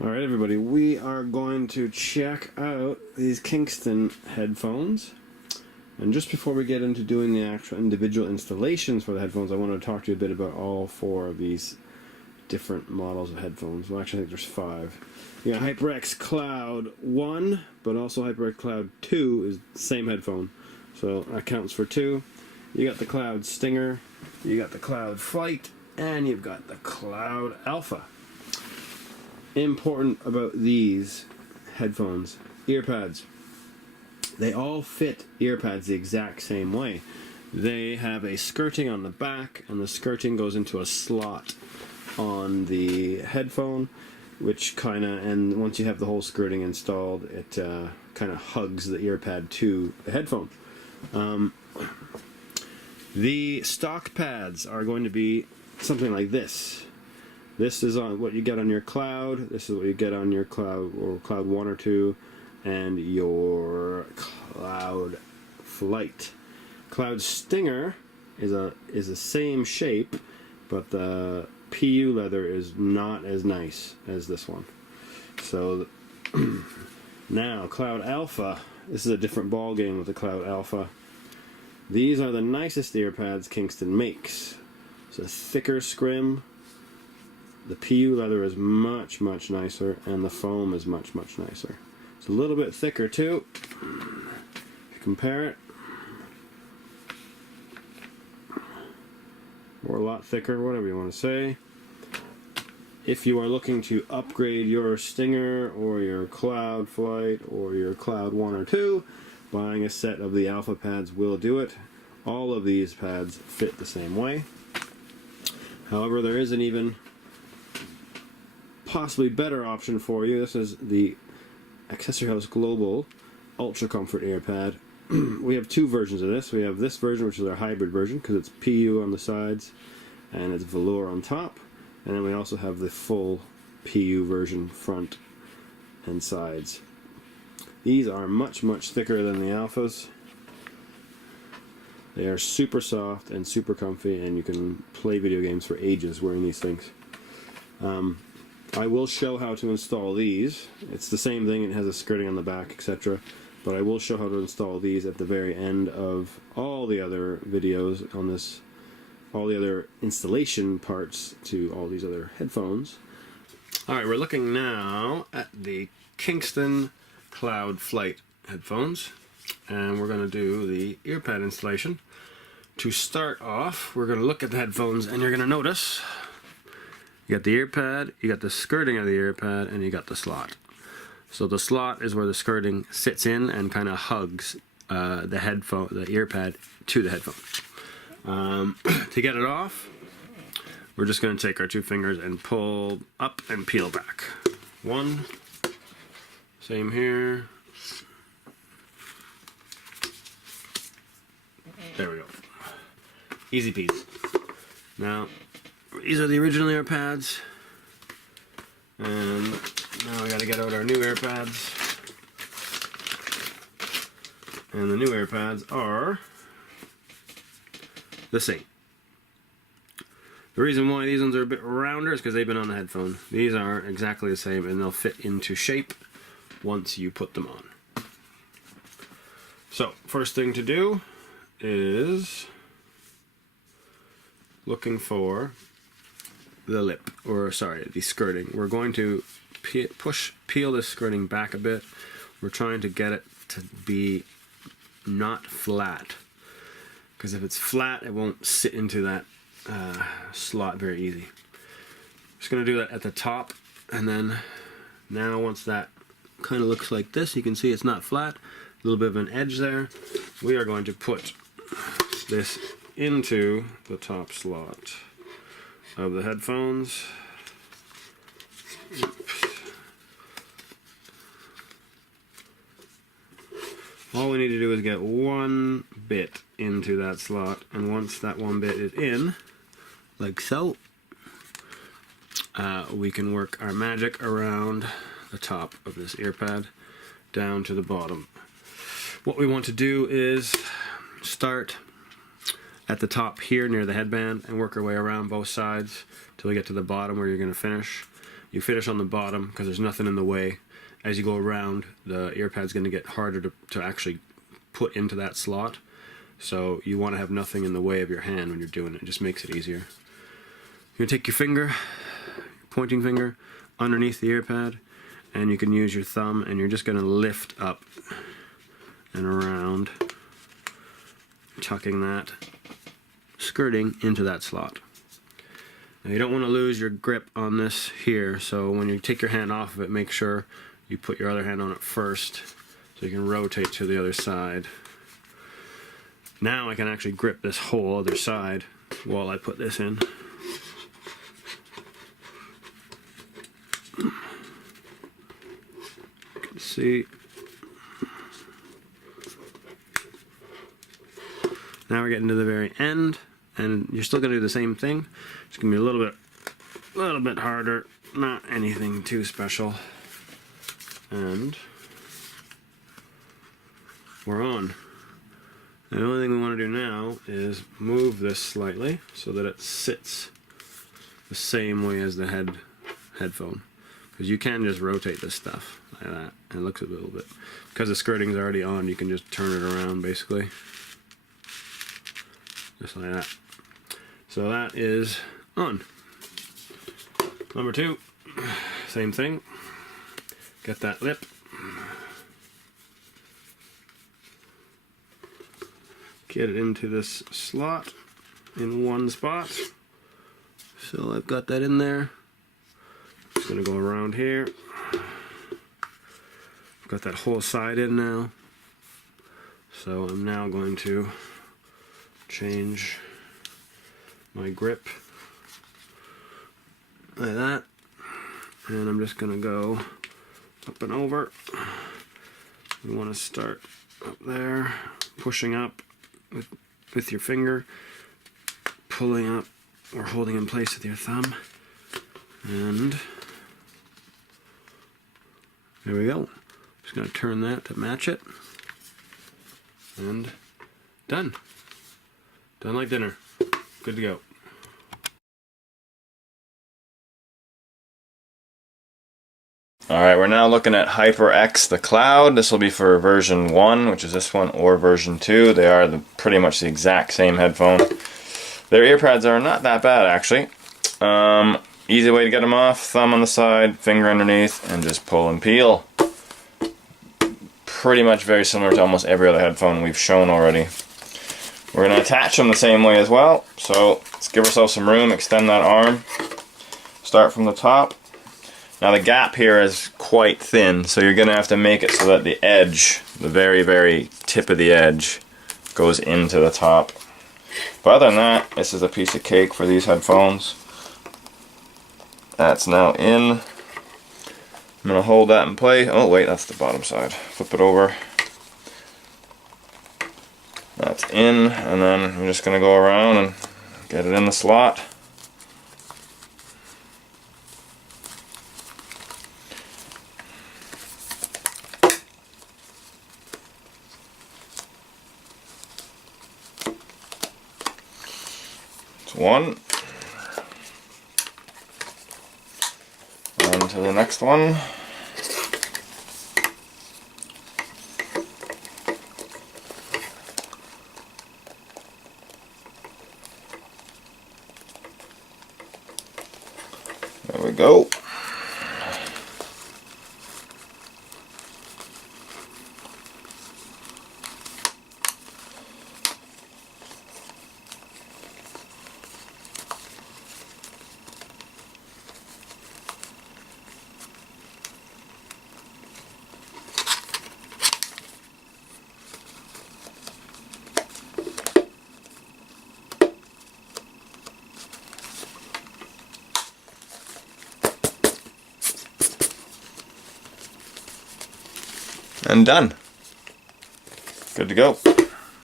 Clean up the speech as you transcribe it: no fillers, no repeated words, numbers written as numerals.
Alright everybody, we are going to check out these Kingston headphones. And just before we get into doing the actual individual installations for the headphones, I want to talk to you a bit about all four of these different models of headphones. Well, actually I think there's five. You got HyperX Cloud 1, but also HyperX Cloud 2 is the same headphone. So that counts for two. You got the Cloud Stinger, you got the Cloud Flight, and you've got the Cloud Alpha. Important about these headphones, earpads. They all fit earpads the exact same way. They have a skirting on the back, and the skirting goes into a slot on the headphone, which and once you have the whole skirting installed, it kind of hugs the earpad to the headphone. The stock pads are going to be something like this. This is on what you get on your Cloud. This is what you get on your Cloud or Cloud 1 or 2 and your Cloud Flight. Cloud Stinger is the same shape, but the PU leather is not as nice as this one. So now Cloud Alpha, this is a different ball game with the Cloud Alpha. These are the nicest earpads Kingston makes. It's a thicker scrim. The PU leather is much nicer, and the foam is much nicer. It's a little bit thicker too. If you compare it, or a lot thicker, whatever you want to say. If you are looking to upgrade your Stinger or your Cloud Flight or your Cloud 1 or 2, buying a set of the Alpha pads will do it. All of these pads fit the same way. However, there is an even possibly better option for you. This is the Accessory House Global Ultra Comfort AirPad. We have two versions of this. We have this version, which is our hybrid version, because it's PU on the sides and it's velour on top. And then we also have the full PU version, front and sides. These are much thicker than the Alphas. They are super soft and super comfy, and you can play video games for ages wearing these things. I will show how to install these. It's the same thing, it has a skirting on the back, etc. But I will show how to install these at the very end of all the other videos on this, all the other installation parts to all these other headphones. Alright, we're looking now at the Kingston Cloud Flight headphones, and we're going to do the earpad installation. To start off, we're going to look at the headphones, and you're going to notice you got the earpad, you got the skirting of the earpad, and you got the slot. So the slot is where the skirting sits in and kind of hugs the earpad to the headphone. To get it off, we're just going to take our two fingers and pull up and peel back. One, same here. There we go. Easy peasy. Now, these are the original AirPads, and now we got to get out our new AirPads. And the new AirPads are the same. The reason why these ones are a bit rounder is because they've been on the headphone. These are exactly the same, and they'll fit into shape once you put them on. So, first thing to do is looking for the the skirting. We're going to peel this skirting back a bit. We're trying to get it to be not flat, because if it's flat, it won't sit into that slot very easy. Just going to do that at the top, and then now once that kind of looks like this, you can see it's not flat, a little bit of an edge there. We are going to put this into the top slot of the headphones. All we need to do is get one bit into that slot, and once that one bit is in, like so, we can work our magic around the top of this earpad down to the bottom. What we want to do is start at the top here near the headband and work our way around both sides till we get to the bottom where you're going to finish. You finish on the bottom because there's nothing in the way. As you go around, the ear pad's going to get harder to actually put into that slot. So you want to have nothing in the way of your hand when you're doing it. It just makes it easier. You're going to take your finger, your pointing finger, underneath the ear pad, and you can use your thumb, and you're just going to lift up and around, tucking that skirting into that slot. Now you don't want to lose your grip on this here, so when you take your hand off of it, make sure you put your other hand on it first so you can rotate to the other side. Now I can actually grip this whole other side while I put this in. You can see. Now we're getting to the very end, and you're still going to do the same thing. It's going to be a little bit harder, not anything too special. And we're on. The only thing we want to do now is move this slightly so that it sits the same way as the headphone. Because you can just rotate this stuff like that, and it looks a little bit. Because the skirting is already on, you can just turn it around basically. Just like that. So that is on. Number 2, same thing. Get that lip. Get it into this slot in one spot. So I've got that in there. Just gonna go around here. I've got that whole side in now. So I'm now going to change my grip like that, and I'm just gonna go up and over. You want to start up there, pushing up with your finger, pulling up or holding in place with your thumb, and there we go. Just gonna turn that to match it, and done. Done like dinner. Good to go. Alright, we're now looking at HyperX the Cloud. This will be for version 1, which is this one, or version 2. They are pretty much the exact same headphone. Their earpads are not that bad, actually. Easy way to get them off, thumb on the side, finger underneath, and just pull and peel. Pretty much very similar to almost every other headphone we've shown already. We're going to attach them the same way as well, so let's give ourselves some room, extend that arm, start from the top. Now the gap here is quite thin, so you're going to have to make it so that the edge, the very, very tip of the edge, goes into the top. But other than that, this is a piece of cake for these headphones. That's now in. I'm going to hold that in place. Oh wait, that's the bottom side. Flip it over. That's in, and then I'm just going to go around and get it in the slot. It's one. On to the next one. There we go. And done. Good to go.